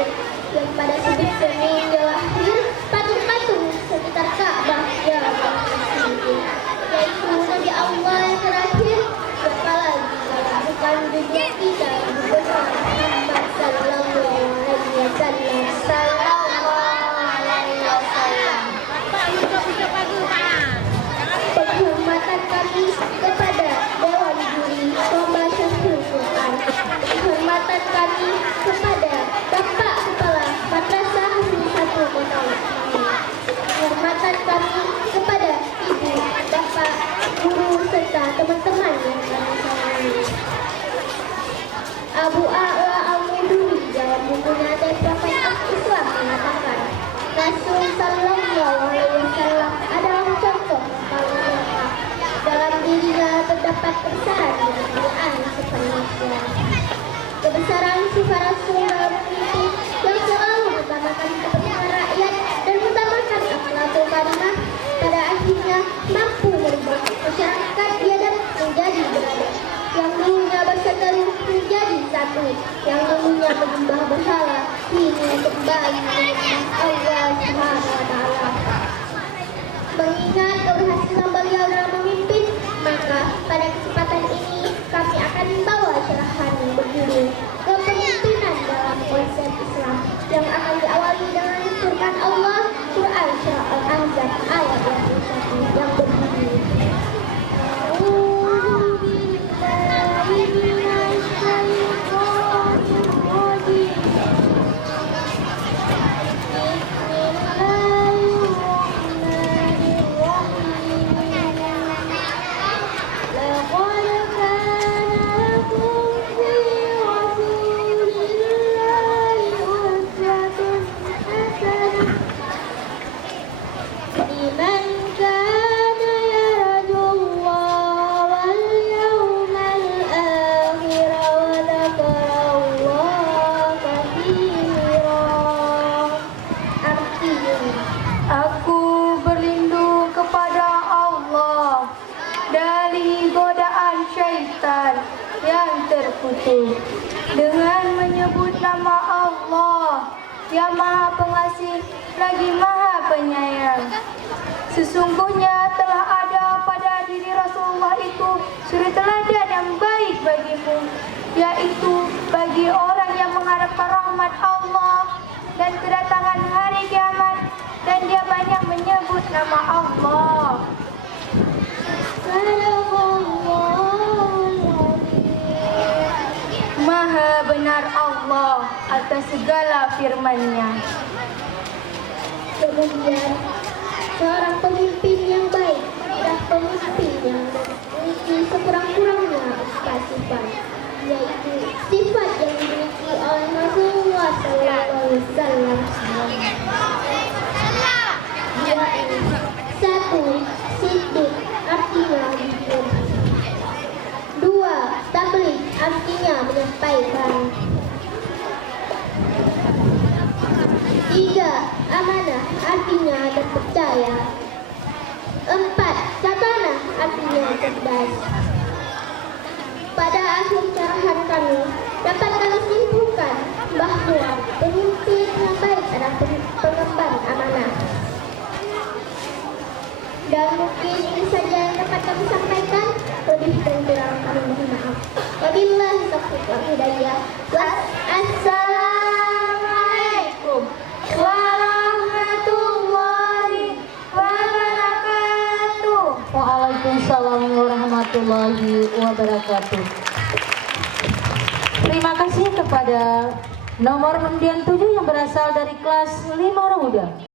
Mesir yang pada sudut seninja lahir patung-patung sekitar Ka'bah yang bersimpit, yaitu Nabi Allah yang terakhir. Siapa lagi kalau bukan junjungan kita Ibu besar Muhammad sallallahu alaihi wasallam. Penghormatan kami kepada Dewan Juri Lomba Syahrir Quran. Penghormatan kami kepada Bapak Kepala Madrasah Satu Kota Utara. Penghormatan kami kepada Ibu, Bapak, guru serta teman-teman yang kami sayangi. Abu A'la Al-Muduri dalam bukunya The Prophet of Islam mengatakan, Rasul sallallahu alaihi wasallam adalah contoh yang paling lengkap. Dalam dirinya terdapat kebesaran dan kemuliaan sepenuhnya. Kebesaran sifat Rasul dalam mimpi yang selalu mengutamakan kepentingan rakyat dan mengutamakan akhlakul karimah, pada akhirnya mampu merubah masyarakat biadab menjadi beradab. Yang dulunya berseteru menjadi satu, yang dulunya menyembah berhala kini kembali menyembah Allah Subhanahu wa Ta'ala. Mengingat keberhasilan beliau dalam memimpin, maka pada kesempatan ini kami akan membawa syarahan yang berjudul Kepemimpinan dalam Konsep Islam, yang akan diawali dengan firman Allah Quran Surah Al-Ahzab ayat 21 yang berbunyi, Aku berlindung kepada Allah dari godaan syaitan yang terkutuk dengan menyebut nama Allah yang Maha Pengasih lagi Maha Penyayang. Sesungguhnya telah ada pada diri Rasulullah itu suri teladan yang baik bagimu, yaitu bagi orang yang mengharapkan rahmat Allah dan kedatangan hari kiamat, dan dia banyak menyebut nama Allah. Maha benar Allah atas segala firman-Nya. Kemudian seorang pemimpin yang baik adalah pemimpin yang memiliki sekurang-kurangnya empat sifat, yaitu sifat yang dimiliki oleh Rasulullah SAW. Satu, siddiq, artinya jujur. Dua, tabligh, artinya menyampaikan. Tiga, amanah, artinya terpercaya. Empat, satanah, artinya cerdas. Pada akhir carahan kami dapat kami simpulkan bahwa pemimpin yang baik adalah pengemban amanah. Dan mungkin ini saja yang dapat kami sampaikan. Lebih dan kurang kami mohon maaf. Wabillahi taufiq wal hidayah. Assalamualaikum warahmatullahi wabarakatuh. Waalaikumsalam warahmatullahi wabarakatuh. Terima kasih kepada nomor undian 7 yang berasal dari kelas 5 Rauda.